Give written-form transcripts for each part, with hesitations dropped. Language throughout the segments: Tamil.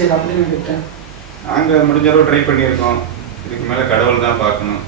சரி அப்படின்னு கேட்டேன். நாங்கள் முடிஞ்ச அளவு ட்ரை பண்ணியிருக்கோம். இதுக்கு மேலே கடவுள் தான் பார்க்கணும்.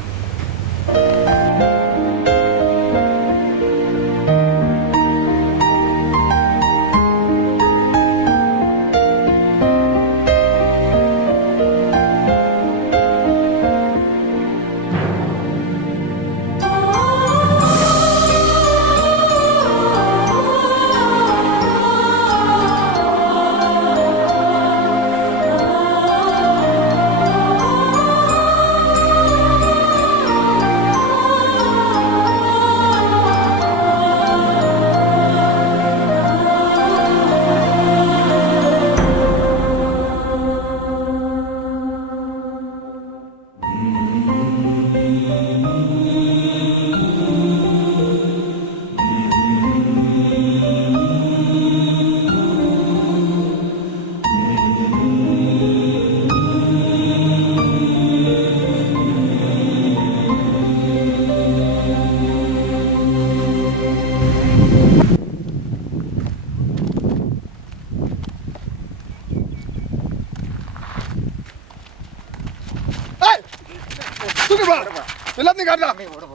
எல்லாத்தையும் கல்றா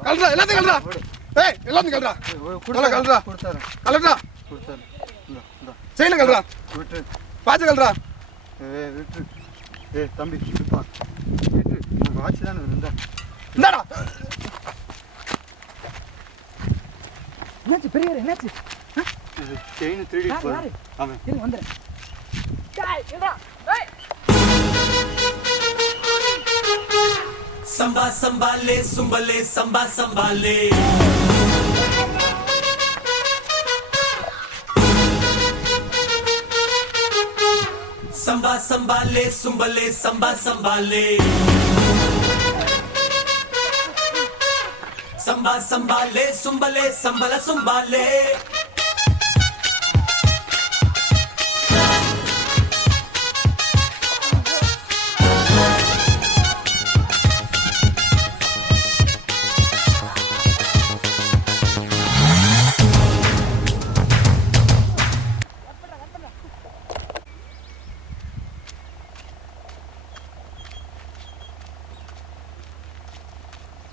கல்றா எல்லாத்தையும் கல்றா ஏய் எல்லாத்தையும் கல்றா குடல கல்றா கல்றா செய்யல கல்றா விட்டு பாச்ச கல்றா விட்டு ஏய் தம்பி விட்டுப்பா விட்டு நான் வாட்ச் தான இந்தாடா என்னாச்சு பெரியவர் என்னாச்சு? செயின் திருடி போறான் அவன் இருங்க வந்துறேன். டேய் என்னடா ஏய் Samba sambale sumbale samba sambale Samba sambale sumbale samba sambale Samba sambale sumbale sambala sumbale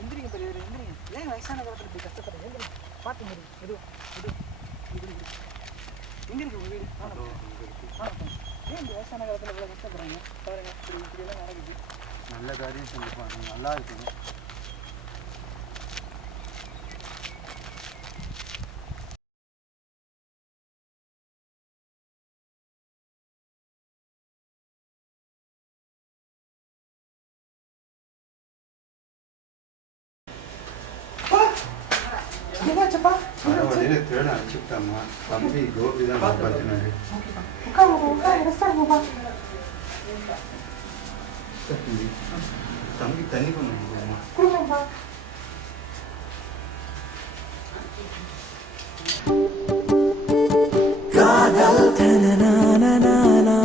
எந்திரிங்க பெரியவர் எந்திரிங்க. ஏன் வயசான காலத்தில் இப்படி கஷ்டப்படுறீங்க? எந்திரிங்க பார்த்து முடியும் எதுவும் எந்திரிங்க உங்கள் வீடு ஏன் இந்த வயசான காலத்தில் இவ்வளோ கஷ்டப்படுறாங்க? பாருங்க இப்படியெல்லாம் நடக்குது. நல்ல காரியம் செஞ்சுப்பாங்க நல்லா இருக்குது. வழியில திருட அனுப்பிச்சுட்டாமா தம்பி கோபி தான் பார்த்துனாரு. தம்பி தண்ணி பண்ணுமா காதல் தனனானானா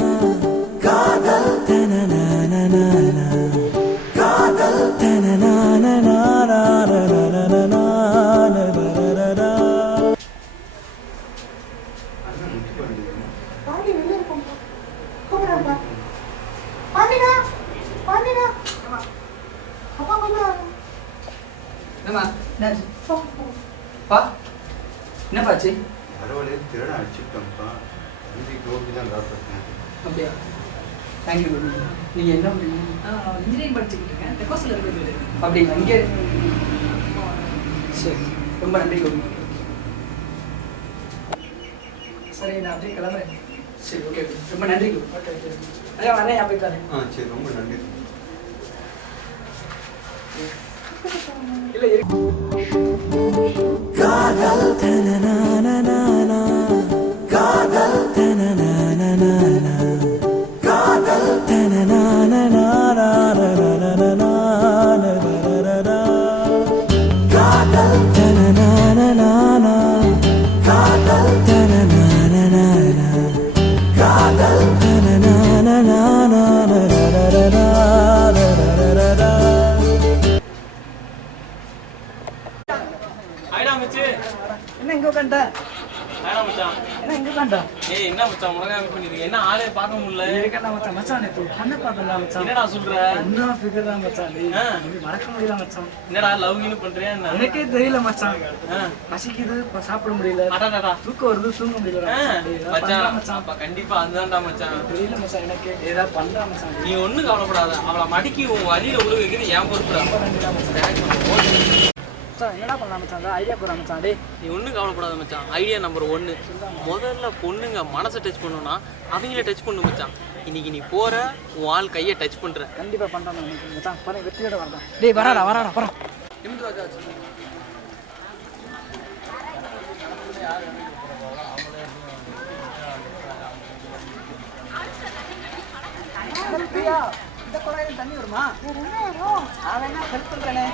காதல் தனனானானா காதல் தனனானானா என்னப்பாச்சு? வரவழையில் திருட அடிச்சுட்டோம்ப்பா தம்பி கோபி தான் காப்பாற்றினேன். அப்படியா? தேங்க்யூ. நீங்கள் என்ன பண்ணுறீங்க? இன்ஜினியரிங் படிச்சுக்கிட்டு இருக்கேன். டெக்கோஸில் இருக்குது. அப்படிங்களா? இங்கே சரி ரொம்ப நன்றி கோபி. சரி நான் அப்படியே கிளம்புறேன். சரி ஓகே ரொம்ப நன்றி கோபி. ஓகே ஓகே ஐயா வரேன் போய் தரேன். சரி ரொம்ப நன்றி. இல்லை காதல் தனனானானா காதல் தனனானானா காதல் தனனானானா காதல் தனனானானா காதல் தனனானானா காதல் தனனானானா என்ன இங்கே உட்காண்டா? என்ன இங்கே உட்காண்டா? ஏய் என்ன மச்சான் முழங்காம பண்ணிருக்க? என்ன ஆளே பார்க்க முடியல. இருக்கேன்டா மச்சான். மச்சான் நேத்து பொண்ணை பார்த்தேன்டா மச்சான். என்னடா சொல்ற? இன்னும் ஃபிகர் தான் மச்சான். டேய் மறக்க முடியல மச்சான். என்னடா லவ் கீனு பண்றியா என்ன? எனக்கே தெரியல மச்சான். பசிக்குது சாப்பிட முடியல. அடடடா தூக்கம் வருது தூங்க முடியல மச்சான். அப்ப கண்டிப்பா அதுதான்டா மச்சான். தெரியல மச்சான். எனக்கு ஏதாவது பண்றா மச்சான். நீ ஒண்ணும் கவலைப்படாத. அவளை மடக்கி உன் வரியில உழுக வைக்கிறது என் பொறுப்புடா. என்னடா பண்ணலாம் மச்சான்? ஐடியா போறா மச்சான். டேய் நீ ஒன்றும் கவலைப்படாத மச்சான். ஐடியா நம்பர் 1, முதல்ல பொண்ணுங்க மனசை டச் பண்ணணும்னா அவங்கள டச் பண்ணு மச்சான். இன்னைக்கு நீ போற உன் ஆள் கையை டச் பண்ற. கண்டிப்பா பண்றான் மச்சான். பாரு வெற்றியோட வரதான். டேய் வராடா போறோம். நிமிந்து ராஜா பிரியா இந்த குழாயில தண்ணி வருமா? நான் வேணா ஹெல்ப் பண்றேனே.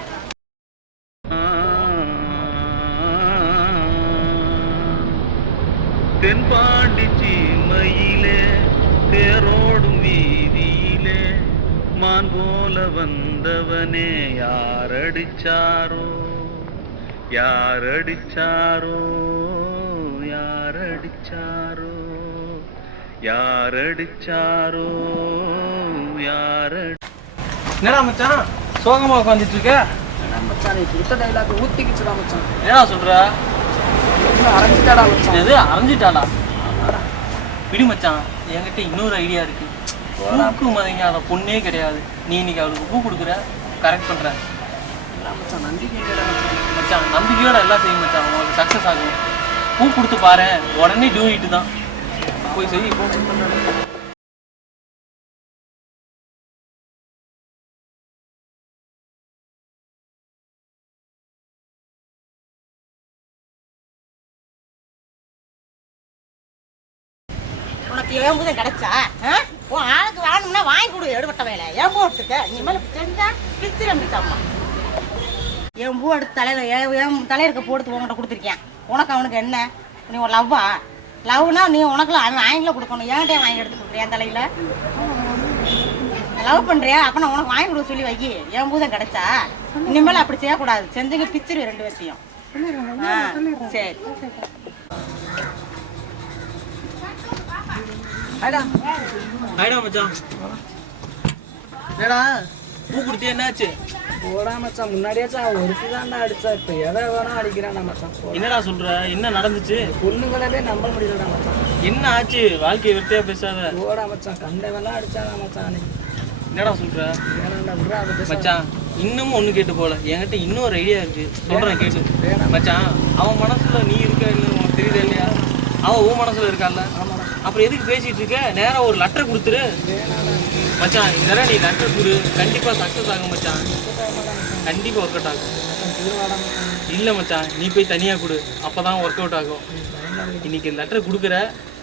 தென்பாண்டி சீமையிலே தேரோடும் வீதியிலே மான் போல வந்தவனே யாரடிச்சாரோ யாரடிச்சாரோ யாரடிச்சாரோ யாரடிச்சாரோ யாரடி. என்னடா மச்சான் சோகமா உட்காந்துட்டு இருக்க? மச்சான் நீ கொடுத்த டைலாக் ஊத்திக்கிச்சுடா மச்சான். என்னடா சொல்ற? அரைஞ்சிட்டாடா மச்சான். எது அரைஞ்சிட்டாளா? விடு மச்சான், என்கிட்ட இன்னொரு ஐடியா இருக்கு. பூக்கு மதிங்காத பொண்ணே கிடையாது. நீ இன்னைக்கு அவளுக்கு பூ கொடுக்குற, கரெக்ட் பண்ற மச்சான். நம்பிக்கை மச்சான். நம்பிக்கையோட எல்லாம் செய்யும் மச்சான். உங்களுக்கு சக்ஸஸ் ஆகும். பூ கொடுத்து பாரு, உடனே டூ இட்டு தான். போய் செய்ய போ. உனக்கு ஏம்புதான் கிடைச்சா? உன் ஆளுக்கு வாங்கணும்னா வாங்கி கொடு. எடுபட்ட வேலை ஏன் பூ எடுத்துக்க? நீ மேலே செஞ்சா பிச்சு நம்பிச்சாம்மா. என் பூ எடுத்து தலையில் என் தலையிருக்க போடுத்து உங்கள்கிட்ட கொடுத்துருக்கேன். உனக்கு அவனுக்கு என்ன? நீ ஒரு லவ்வா? லவ்னா நீ உனக்குலாம் அவன் வாங்கில கொடுக்கணும். என்கிட்டே வாங்கி எடுத்து கொடுக்குறியா தலையில்? லவ் பண்ணுறியா? அப்போ நான் உனக்கு வாங்கி கொடுக்க சொல்லி வை. என் பூ தான் கிடைச்சா? இனிமேல் அப்படி செய்யக்கூடாது. செஞ்சுங்க பிச்சிரு 2 பேர்த்தையும். சரி ஐடா மச்சான். என்னடா பூ கொடுத்து என்னாச்சு? போடா மச்சான். முன்னாடியாச்சும் அவன் ஒருத்தி தான்டா அடிச்சா. இப்ப எதை வேணா அடிக்கிறான்டா மச்சான். என்னடா சொல்ற? என்ன நடந்துச்சு? பொண்ணுங்களே நம்ப முடியலடா மச்சான். என்ன ஆச்சு? வாழ்க்கையை வெற்றியா பேசாத. போடா மச்சான். கண்டவெல்லாம் அடிச்சாடா மச்சான். என்னடா சொல்ற? வேணாண்டா விட்றா அதை மச்சான். இன்னமும் ஒண்ணு கேட்டு போல. என்கிட்ட இன்னொரு ஐடியா இருக்கு, சொல்றேன் கேட்டு. மச்சான், அவன் மனசுல நீ இருக்க இல்லைன்னு உனக்கு தெரியுதா இல்லையா? அவன் உன் மனசுல இருக்கான்ல, அப்புறம் எதுக்கு பேசிட்டு இருக்க? நேரா ஒரு லெட்டர் கொடுத்துரு மச்சான். இதெல்லாம் நீ லெட்டர் கொடு, கண்டிப்பா சக்சஸ் ஆகும் மச்சான். கண்டிப்பா ஒர்க் அவுட் ஆகும். இல்ல மச்சான், நீ போய் தனியா கொடு, அப்பதான் ஒர்க் அவுட் ஆகும். இன்னைக்கு லெட்டர் கொடுக்குற,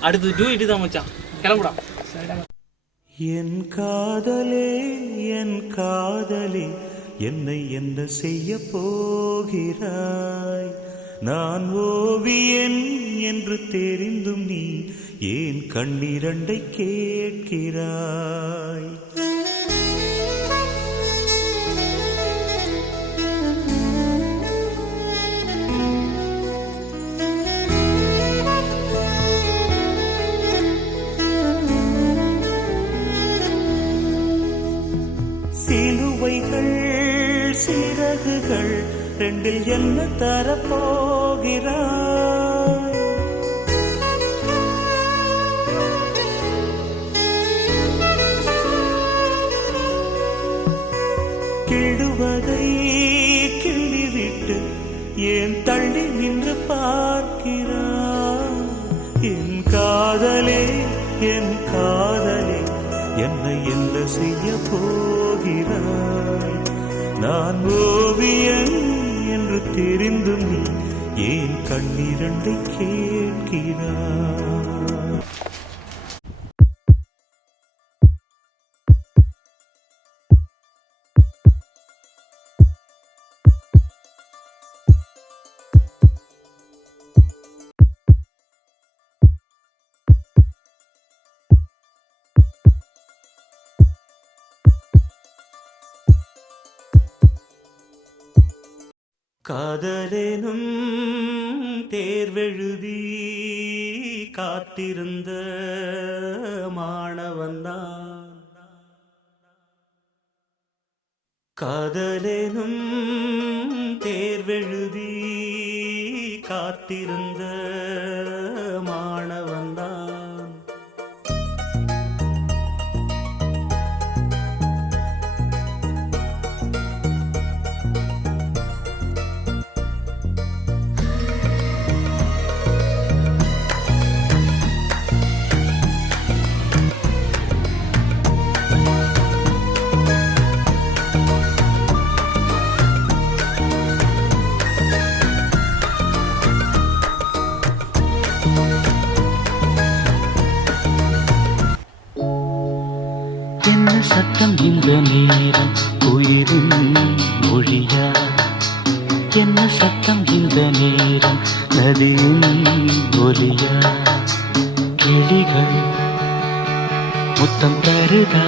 அடுத்து டூ இட்டு தான் மச்சான். கிளம்புடா. என் காதலே என் காதலே என்னை என்ன செய்ய போகிறாய்? நான் ஓவியன் என்று தெரிந்தும் நீ ஏன் கண்ணிரண்டை கேட்கிறாய்? சிலுவைகள் சிறகுகள் ரெண்டில் என்ன தரப்போகிறாய்? கிள்ளுவதை கிள்ளிவிட்டு ஏன் தள்ளி நின்று பார்க்கிறாய்? என் காதலே என் காதலே என்னை என்ன செய்ய போகிறாய்? நான் ஓவியன் என்று தெரிந்தும் நீ ஏன் கண்ணிரண்டை கேட்கிறாய்? காதலெனும் தேர்வெழுதி காத்திருந்த மாணவன்தான் காதலெனும் தேர்வெழுதி காத்திருந்த மாணவன்தான் சத்தம் இந்த நேரம் உயிரின் மொழியா என்ன சத்தம் இந்த நேரம் நதியின் ஒலியா கிளிகள் முத்தம் தருதா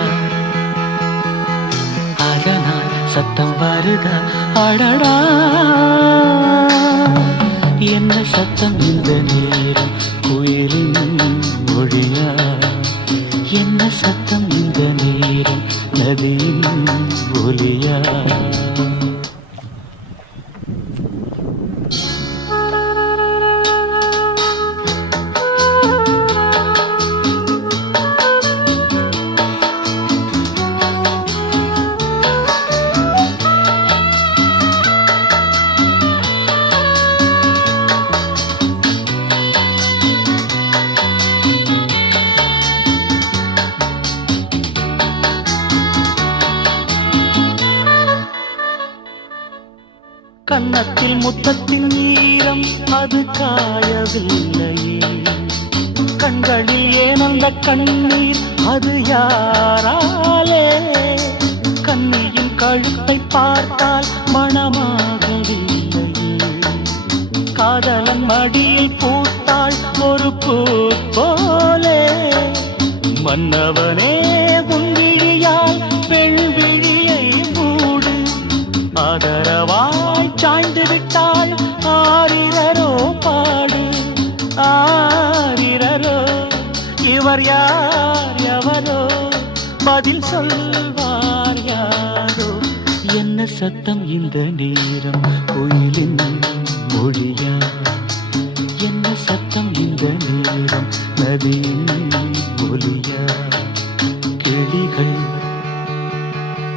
அதனால் சத்தம் வருதா அடடா என்ன சத்தம் இந்த நேரம் உயிரின் மொழியா என்ன சத்தம் இந்த நேரம் நதியின் ஒலியா கன்னத்தில் முத்தத்தின் ஈரம் அது காயவில்லையே கண்களில் ஏனந்த கண்ணீர் அது யாராலே கண்ணியின் கழுத்தை பார்த்தால் மணமாகவில்லையே காதலன் மடியில் பூத்தாள் ஒரு பூ போலே மன்னவனே உன்விழியால் பெண் விழியை மூடு ஆதரவாய் சாய்ந்து விட்டாள் ஆரிரரோ பாடு ஆரிரரோ இவர் யார் எவரோ பதில் சொல்வார் யாரோ என்ன சத்தம் இந்த நேரம் கோயிலின் மொழியா என்ன சத்தம் இந்த நேரம் நதியின் ஒலியா கிளிகள்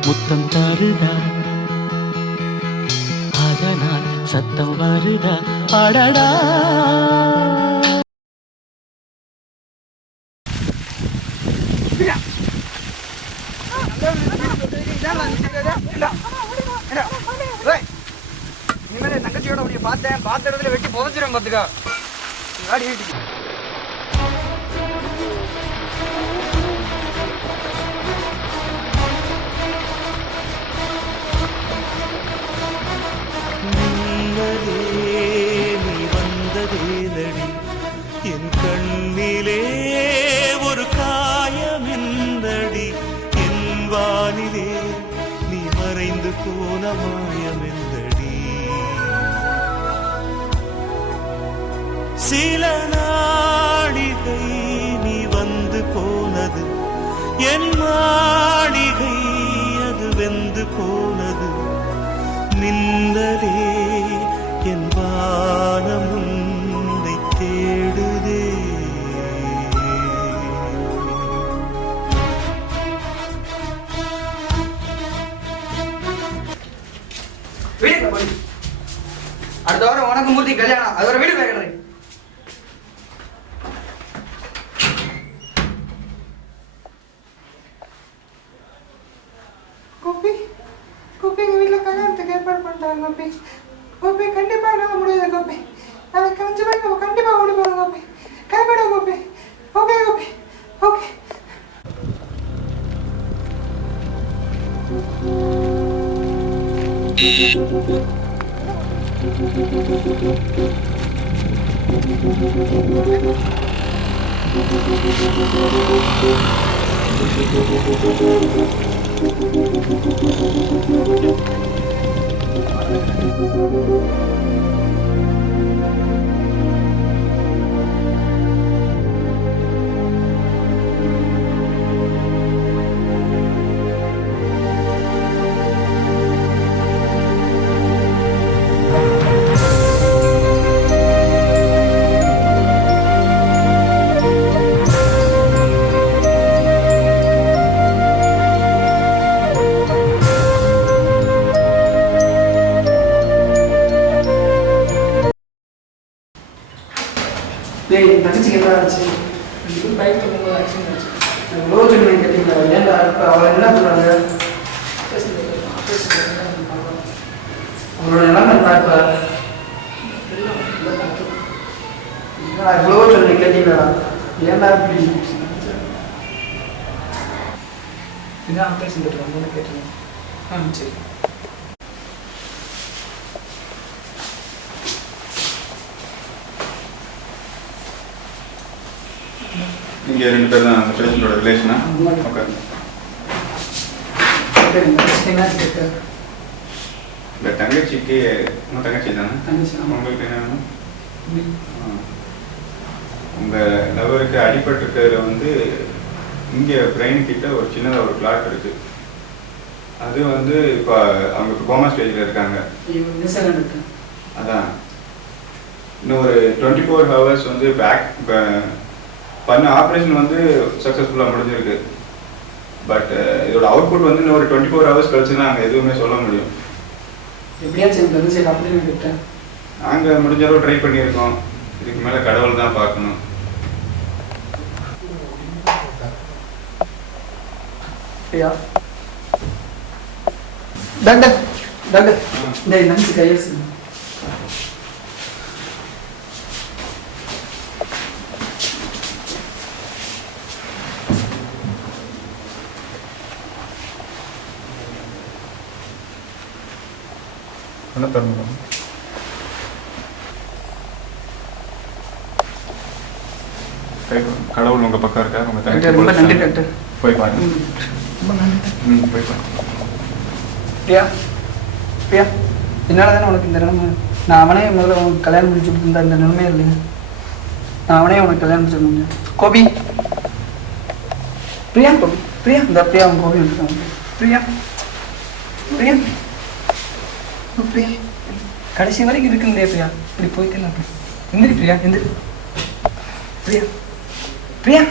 முத்தம் தருதா அதனால் சத்தம் வருதா அடடா இனிமேல் தங்கச்சியோட உடைய பார்த்தேன் பார்த்த இடத்துல வெட்டி புதைச்சிடும் பார்த்துக்கா ஆடி வீட்டுக்கு நீ வந்ததேனடி என் கண்ணிலே ஒரு காயம் எந்தடி என் வானிலே நீ மறைந்து போன மாயம் எந்தடி சில நாளிகை நீ வந்து போனது என் மாளிகை அது வெந்து போனது நின்றதே என் வானம் உன்னை தேடுதே வீடு போய் அடுத்த வாரம் உனக்கு மூர்த்தி கல்யாணம் அது ஒரு வீடு கேட்கறேன் கோபி கோபி எங்கள் வீட்டில் கல்யாணத்துக்கு ஏற்பாடு பண்ணிட்டாங்க கோபி கோபி கண்டிப்பாக என்னால் முடியாது கோபி நாளைக்கு 5 மணிக்கு நம்ம கண்டிப்பாக ஓடி போகணும் கோபி கைப்பட கோபி ஓகே கோபி ஓகே டேய் தங்கச்சிக்கு என்ன ஆச்சு? இது பைக் போகும்போது ஆக்சிடென்ட் ஆச்சு. எவ்வளோ சொல்லி கேட்டீங்களா? ஏன்டா இப்போ அவளை என்ன சொல்கிறாங்க? அவங்களோட நிலைமை இப்போ எவ்வளோ சொல்லி கேட்டீங்களா? ஏன்டா இப்படி என்ன ஆப்ரேஷன் பண்ணுறாங்க கேட்டீங்க? சரி. நீங்கள் 2 பேர் தான் அந்த பேஷண்ட்டோட ரிலேஷனா? ஓகே. இந்த தங்கச்சிக்கு உங்கள் தங்கச்சி தானே? உங்களுக்கு என்ன வேணும்? உங்கள் லவருக்கு அடிபட்டிருக்கிறதுல வந்து இங்கே பிரெயின் கிட்ட ஒரு சின்னதாக ஒரு கிளாட் இருக்கு. அது வந்து இப்போ அவங்க கோமா ஸ்டேஜில் இருக்காங்க. அதான் இன்னும் ஒரு 24 hours வந்து பேக் பண்ண ஆப்ரேஷன் வந்து சக்ஸஸ்ஃபுல்லாக முடிஞ்சிருக்கு. பட் இதோட அவுட்புட் வந்து இன்னும் ஒரு 24 hours கழிச்சு தான் நாங்கள் எதுவுமே சொல்ல முடியும். நாங்கள் முடிஞ்ச அளவு ட்ரை பண்ணியிருக்கோம். இதுக்கு மேலே கடவுள் தான் பார்க்கணும். டாக்டர் டாக்டர் இந்த நன்சி கையசு என்ன தரணும்? கடவுள் உங்கள் பக்கம் இருக்கா? உங்கள் ரொம்ப நன்றி டாக்டர். போய் பாருங்க. ரொம்ப நன்றி. போய் பாருங்க. பிரியா பிரியா என்னால் தானே உனக்கு இந்த நிலைமை. நான் அவனே முதல்ல உனக்கு கல்யாணம் முடிச்சு கொடுத்துருந்தா இந்த நிலைமையே இல்லைங்க. நான் அவனே உனக்கு கல்யாணம் முடிச்சிருந்தேன். கோபி பிரியா கோபி பிரியா இந்த பிரியா அவன் கோபி வந்துருக்காங்க. பிரியா பிரியா பிரியா கடைசி வரைக்கும் இருக்குந்தே பிரியா. இப்படி போயிட்டு நான் எந்திரி பிரியா எந்திரி பிரியா பிரியா.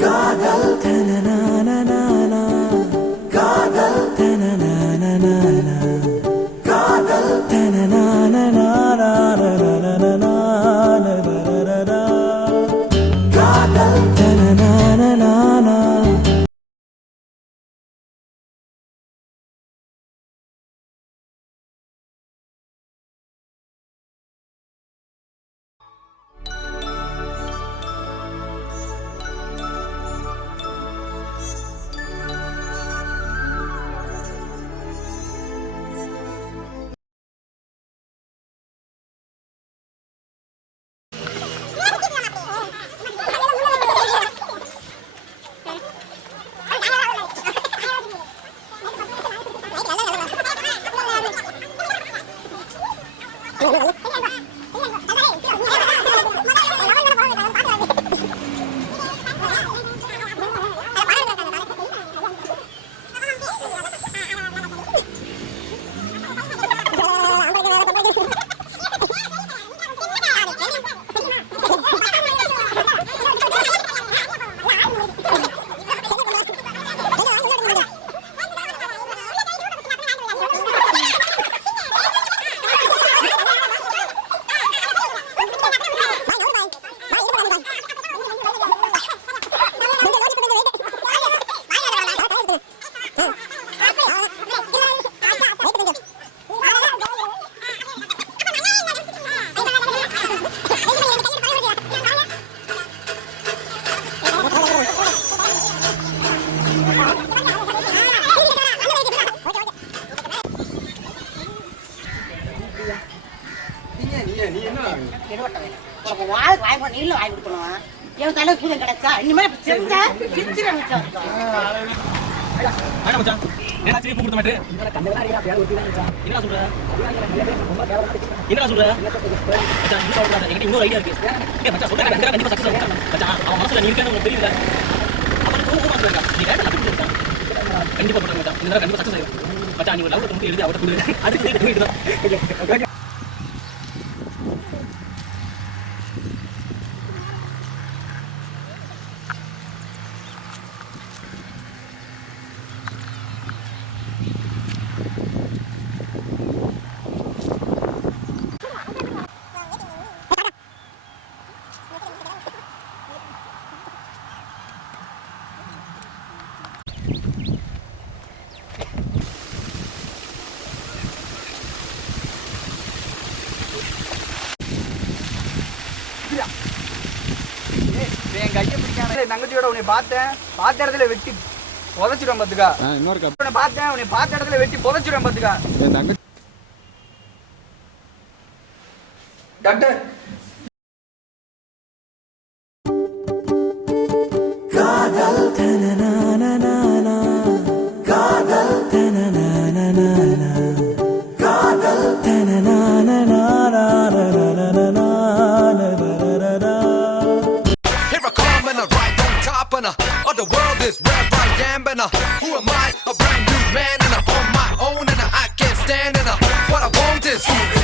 காதல் தனனானானா காதல் தனனானானா காதல் தனனானானா காதல் தனனானானா. வாங்கி கொடுக்கணும். என் தலை பூஜை கிடைச்சா இனிமேல் செஞ்சா பிரிச்சு மிச்சம் என்ன சரி கூப்பிட மாட்டே என்ன சொல்ற என்ன சொல்ற மச்சான் நீ சொல்றடா எனக்கு இன்னொரு ஐடியா இருக்கு ஏய் மச்சான் சொல்றேன் கண்டிப்பா சக்சஸ் ஆகும் மச்சான் அவன் மனசுல நீ இருக்கேன்னு உனக்கு தெரியல அவன் கோவமா சொல்றா நீ வேற நம்பிக்கை இருக்கா கண்டிப்பா பண்ற மச்சான் இந்த கண்டிப்பா சக்சஸ் ஆகும் மச்சான் நீ ஒரு லவ் பண்ணி எழுதி அவட்ட கொடு அதுக்கு இதுதான் என் தங்கச்சியோட உன்னை பார்த்த இடத்துல வெட்டி புதைச்சிடும் பாத்துக்கா. இன்னொரு உன்னை பார்த்த இடத்துல வெட்டி புதைச்சிடும் பாத்துக்கா. என் தங்கச்சி doctor The world is where I am, and who am I? A brand new man, and I'm on my own, and I can't stand, and what I want is